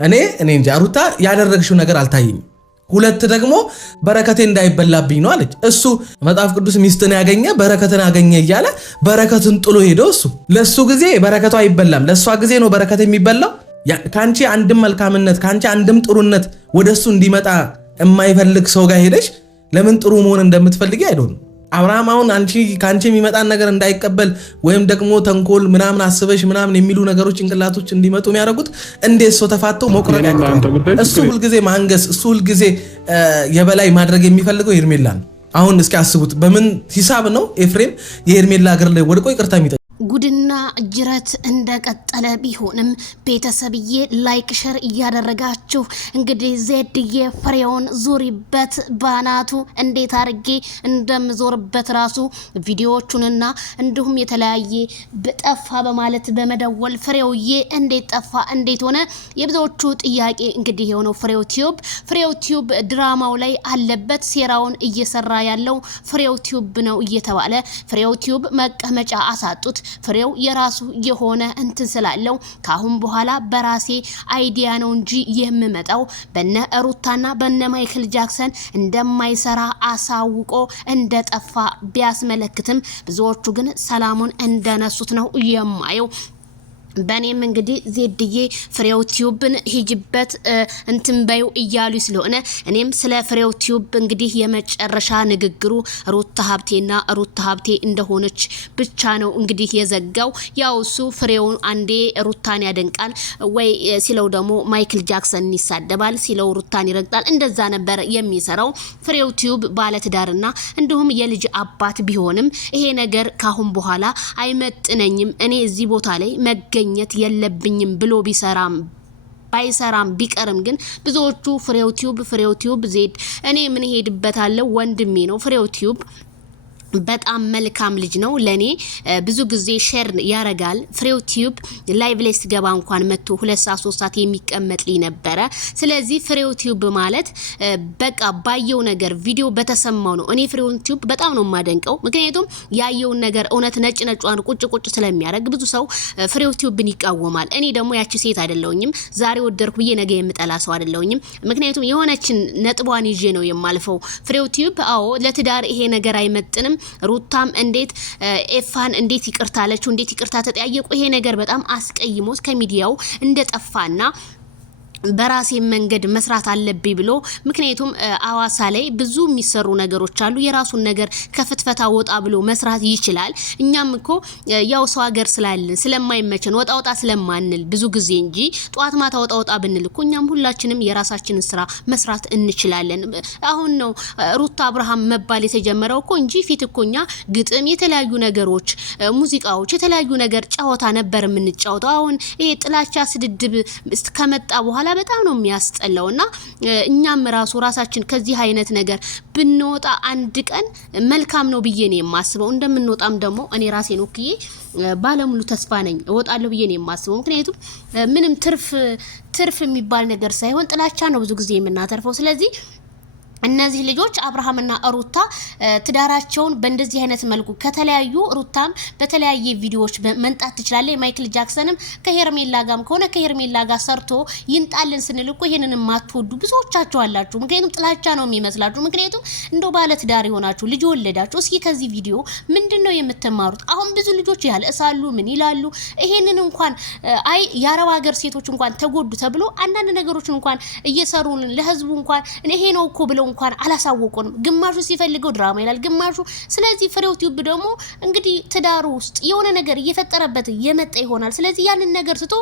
እኔ እንጃ ሩታ ያደረግሽው ነገር አልታየኝም። ሁለት ደግሞ በረከቴ እንዳይበላብኝ ነው አለች። እሱ መጽሐፍ ቅዱስ ሚስትን ያገኘ በረከትን አገኘ እያለ በረከትን ጥሎ ሄዶ እሱ ለሱ ጊዜ በረከቷ አይበላም፣ ለሷ ጊዜ ነው በረከት የሚበላው። ካንቺ አንድም መልካምነት ካንቺ አንድም ጥሩነት ወደሱ እንዲመጣ የማይፈልግ ሰው ጋር ሄደሽ ለምን ጥሩ መሆን እንደምትፈልጊ አይዶን አብርሃም አሁን አንቺ ካንቺ የሚመጣን ነገር እንዳይቀበል ወይም ደግሞ ተንኮል ምናምን አስበሽ ምናምን የሚሉ ነገሮች እንቅላቶች እንዲመጡ የሚያደርጉት እንዴት ሰው ተፋተው መቁረጥ ያቀርባል። እሱ ሁልጊዜ ማንገስ እሱ ሁልጊዜ የበላይ ማድረግ የሚፈልገው ሄርሜላ ነው። አሁን እስኪ አስቡት በምን ሂሳብ ነው ኤፍሬም የሄርሜላ እግር ላይ ወድቆ ይቅርታ የሚጠይቀው? ጉድና ጅረት እንደቀጠለ ቢሆንም ቤተሰብዬ ላይክ ሸር እያደረጋችሁ እንግዲህ ዜድዬ ፍሬውን ዙሪበት ባናቱ እንዴት አርጌ እንደምዞርበት ራሱ ቪዲዮዎቹንና እንዲሁም የተለያየ በጠፋ በማለት በመደወል ፍሬውዬ እንዴት ጠፋ እንዴት ሆነ የብዙዎቹ ጥያቄ እንግዲህ የሆነው ፍሬው ቲዩብ ድራማው ላይ አለበት ሴራውን እየሰራ ያለው ፍሬው ቲዩብ ነው እየተባለ ፍሬው ቲዩብ መቀመጫ አሳጡት። ፍሬው የራሱ የሆነ እንትን ስላለው ካሁን በኋላ በራሴ አይዲያ ነው እንጂ የምመጣው በነ ሩታና በነ ማይክል ጃክሰን እንደማይሰራ አሳውቆ እንደጠፋ ቢያስመለክትም ብዙዎቹ ግን ሰላሙን እንደነሱት ነው የማየው። በኔም እንግዲህ ዜድዬ ፍሬው ቲዩብን ሂጅበት እንትን በዩ እያሉ ስለሆነ እኔም ስለ ፍሬው ቲዩብ እንግዲህ የመጨረሻ ንግግሩ ሩታ ሀብቴ እንደሆነች ብቻ ነው እንግዲህ የዘጋው። ያው እሱ ፍሬውን አንዴ ሩታን ያደንቃል ወይ ሲለው ደግሞ ማይክል ጃክሰን ይሳደባል፣ ሲለው ሩታን ይረግጣል። እንደዛ ነበር የሚሰራው። ፍሬው ቲዩብ ባለትዳርና እንዲሁም የልጅ አባት ቢሆንም ይሄ ነገር ካሁን በኋላ አይመጥነኝም እኔ እዚህ ቦታ ላይ መገኘት የለብኝም ብሎ ባይሰራም ቢቀርም ግን ብዙዎቹ ፍሬው ቲዩብ ዜድ እኔ ምን ሄድበታለሁ ወንድሜ ነው ፍሬው ቲዩብ በጣም መልካም ልጅ ነው። ለኔ ብዙ ጊዜ ሼር ያረጋል። ፍሬው ቲዩብ ላይቭ ላይ ስገባ እንኳን መጥቶ 2 ሰዓት 3 ሰዓት የሚቀመጥ ልጅ ነበረ። ስለዚህ ፍሬው ቲዩብ ማለት በቃ ባየው ነገር ቪዲዮ በተሰማው ነው። እኔ ፍሬው ቲዩብ በጣም ነው የማደንቀው። ምክንያቱም ያየውን ነገር እውነት ነጭ ቁጭ ስለሚያደርግ ብዙ ሰው ፍሬው ቲዩብን ይቃወማል። እኔ ደግሞ ያቺ ሴት አይደለሁኝም። ዛሬ ወደርኩ ብዬ ነገ የምጠላ ሰው አይደለሁኝም። ምክንያቱም የሆነችን ነጥቧን ይዤ ነው የማልፈው። ፍሬው ቲዩብ አዎ ለትዳር ይሄ ነገር አይመጥንም። ሩታም እንዴት ኤፋን እንዴት ይቅርታለችው እንዴት ይቅርታ ተጠያየቁ። ይሄ ነገር በጣም አስቀይሞስ ከሚዲያው እንደጠፋና በራሴ መንገድ መስራት አለብኝ ብሎ ምክንያቱም አዋሳ ላይ ብዙ የሚሰሩ ነገሮች አሉ። የራሱን ነገር ከፍትፈታ ወጣ ብሎ መስራት ይችላል። እኛም እኮ ያው ሰው ሀገር ስላልን ስለማይመቸን ወጣ ስለማንል ብዙ ጊዜ እንጂ ጧት ማታ ወጣ ብንል እኮ እኛም ሁላችንም የራሳችንን ስራ መስራት እንችላለን። አሁን ነው ሩታ አብርሃም መባል የተጀመረው እኮ እንጂ ፊት እኮ እኛ ግጥም የተለያዩ ነገሮች ሙዚቃዎች የተለያዩ ነገር ጨዋታ ነበር የምንጫወተው። አሁን ይሄ ጥላቻ ስድድብ ከመጣ በኋላ በጣም ነው የሚያስጠላውና እኛም ራሳችን ከዚህ አይነት ነገር ብንወጣ አንድ ቀን መልካም ነው ብዬ ነው የማስበው። እንደምንወጣም ደግሞ እኔ ራሴን ወክዬ ባለሙሉ ተስፋ ነኝ እወጣለሁ ብዬ ነው የማስበው። ምክንያቱም ምንም ትርፍ የሚባል ነገር ሳይሆን ጥላቻ ነው ብዙ ጊዜ የምናተርፈው። ስለዚህ እነዚህ ልጆች አብርሃምና ሩታ ትዳራቸውን በእንደዚህ አይነት መልኩ ከተለያዩ ሩታም በተለያየ ቪዲዮዎች መንጣት ትችላለች። ማይክል ጃክሰንም ከሄርሜላ ጋርም ከሆነ ከሄርሜላ ጋር ሰርቶ ይንጣልን ስንል እኮ ይሄንን ማትወዱ ብዙዎቻችሁ አላችሁ። ምክንያቱም ጥላቻ ነው የሚመስላችሁ። ምክንያቱም እንደው ባለ ትዳር ይሆናችሁ ልጅ ወለዳችሁ እስኪ ከዚህ ቪዲዮ ምንድነው የምትማሩት? አሁን ብዙ ልጆች ያለእሳሉ ምን ይላሉ? ይሄንን እንኳን አይ የአረብ ሀገር ሴቶች እንኳን ተጎዱ ተብሎ አንዳንድ ነገሮችን እንኳን እየሰሩን ለህዝቡ እንኳን ይሄ ነው እኮ ብለው እንኳን አላሳወቁንም። ግማሹ ሲፈልገው ድራማ ይላል ግማሹ። ስለዚህ ፍሬው ቲዩብ ደግሞ እንግዲህ ትዳሩ ውስጥ የሆነ ነገር እየፈጠረበት የመጣ ይሆናል። ስለዚህ ያንን ነገር ስቶ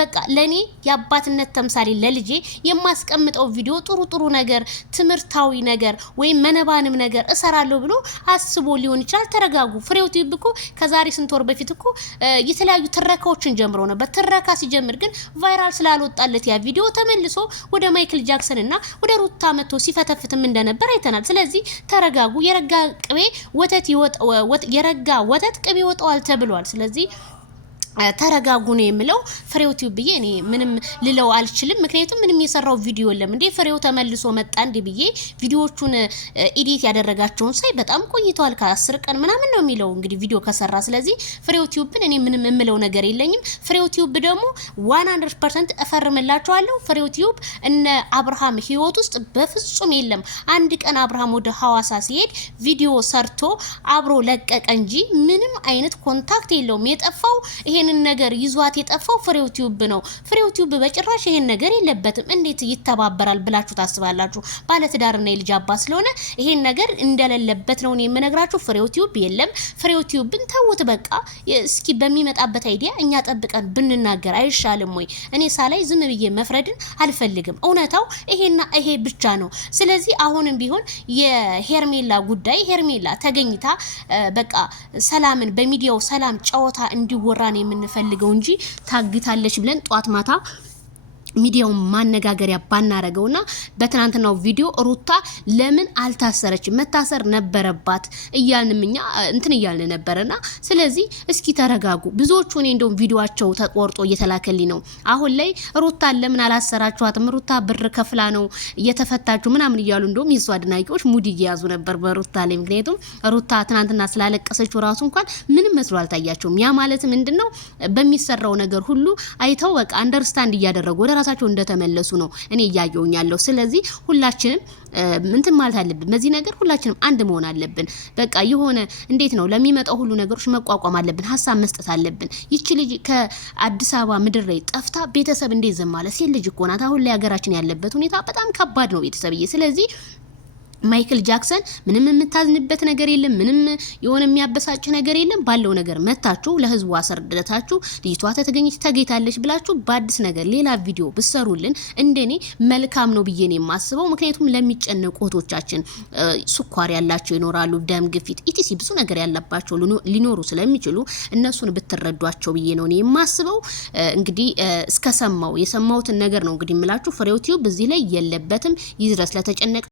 በቃ ለኔ የአባትነት ተምሳሌ ለልጄ የማስቀምጠው ቪዲዮ ጥሩ ነገር ትምርታዊ ነገር ወይም መነባንም ነገር እሰራለሁ ብሎ አስቦ ሊሆን ይችላል። ተረጋጉ። ፍሬው ቲዩብ እኮ ከዛሬ ስንት ወር በፊት እኮ የተለያዩ ትረካዎችን ጀምሮ ነበር። ትረካ ሲጀምር ግን ቫይራል ስላልወጣለት ያ ቪዲዮ ተመልሶ ወደ ማይክል ጃክሰን እና ወደ ሩታ መጥቶ ሲፈተፍትም እንደነበር አይተናል። ስለዚህ ተረጋጉ። የረጋ ወተት ቅቤ ይወጣዋል ተብሏል። ስለዚህ ተረጋጉ ነው የምለው። ፍሬው ቲዩብ ብዬ እኔ ምንም ልለው አልችልም። ምክንያቱም ምንም የሰራው ቪዲዮ የለም እንዴ ፍሬው ተመልሶ መጣ እንዴ ብዬ ቪዲዮዎቹን ኤዲት ያደረጋቸውን ሳይ በጣም ቆይቷል። ከ10 ቀን ምናምን ነው የሚለው እንግዲህ ቪዲዮ ከሰራ። ስለዚህ ፍሬው ቲዩብን እኔ ምንም የምለው ነገር የለኝም። ፍሬው ቲዩብ ደግሞ 100% እፈርምላቸዋለሁ። ፍሬው ቲዩብ እነ አብርሃም ህይወት ውስጥ በፍጹም የለም። አንድ ቀን አብርሃም ወደ ሐዋሳ ሲሄድ ቪዲዮ ሰርቶ አብሮ ለቀቀ እንጂ ምንም አይነት ኮንታክት የለውም። የጠፋው ይሄንን ነገር ይዟት የጠፋው ፍሬው ቲዩብ ነው። ፍሬው ቲዩብ በጭራሽ ይሄን ነገር የለበትም። እንዴት ይተባበራል ብላችሁ ታስባላችሁ? ባለትዳርና የልጅ አባት ስለሆነ ይሄን ነገር እንደሌለበት ነው የምነግራችሁ። ፍሬው ቲዩብ የለም። ፍሬው ቲዩብን ተውት በቃ። እስኪ በሚመጣበት አይዲያ እኛ ጠብቀን ብንናገር አይሻልም ወይ? እኔ ሳላይ ዝም ብዬ መፍረድን አልፈልግም። እውነታው ይሄና ይሄ ብቻ ነው። ስለዚህ አሁንም ቢሆን የሄርሜላ ጉዳይ ሄርሜላ ተገኝታ በቃ ሰላምን በሚዲያው ሰላም ጨዋታ እንዲወራ ነው የምንፈልገው እንጂ ታግታለች ብለን ጧት ማታ ሚዲያውን ማነጋገሪያ ባናረገውና በትናንትናው ቪዲዮ ሩታ ለምን አልታሰረች መታሰር ነበረባት እያልንምኛ እንትን እያልን ነበርና ስለዚህ እስኪ ተረጋጉ። ብዙዎቹ እኔ እንደውም ቪዲዮአቸው ተቆርጦ እየተላከልኝ ነው። አሁን ላይ ሩታ ለምን አላሰራችኋትም? ሩታ ብር ከፍላ ነው እየተፈታችሁ ምናምን እያሉ እንደውም የሷ አድናቂዎች ሙድ እየያዙ ነበር በሩታ ላይ። ምክንያቱም ሩታ ትናንትና ስላለቀሰችው ራሱ እንኳን ምንም መስሎ አልታያቸውም። ያ ማለት ምንድነው በሚሰራው ነገር ሁሉ አይተው በቃ አንደርስታንድ እያደረጉ ወደ ራሳቸው እንደተመለሱ ነው እኔ እያየሁኝ ያለው። ስለዚህ ሁላችንም እንትን ማለት አለብን። በዚህ ነገር ሁላችንም አንድ መሆን አለብን። በቃ የሆነ እንዴት ነው ለሚመጣው ሁሉ ነገሮች መቋቋም አለብን። ሀሳብ መስጠት አለብን። ይቺ ልጅ ከአዲስ አበባ ምድር ላይ ጠፍታ ቤተሰብ እንዴት ዝም ማለት? ሴት ልጅ እኮ ናት። አሁን ላይ ሀገራችን ያለበት ሁኔታ በጣም ከባድ ነው ቤተሰብዬ። ስለዚህ ማይክል ጃክሰን ምንም የምታዝንበት ነገር የለም። ምንም የሆነ የሚያበሳጭ ነገር የለም። ባለው ነገር መታችሁ ለህዝቡ አሰርደታችሁ ልጅቷ ተገኝታለች ብላችሁ በአዲስ ነገር ሌላ ቪዲዮ ብሰሩልን እንደኔ መልካም ነው ብዬ ነው የማስበው። ምክንያቱም ለሚጨነቁ እህቶቻችን ስኳር ያላቸው ይኖራሉ፣ ደም ግፊት ኢቲሲ ብዙ ነገር ያለባቸው ሊኖሩ ስለሚችሉ እነሱን ብትረዷቸው ብዬ ነው የማስበው። እንግዲህ የሰማሁትን ነገር ነው እንግዲህ የምላችሁ። ፍሬው ቲዩብ በዚህ ላይ የለበትም። ይድረስ ለተጨነቀ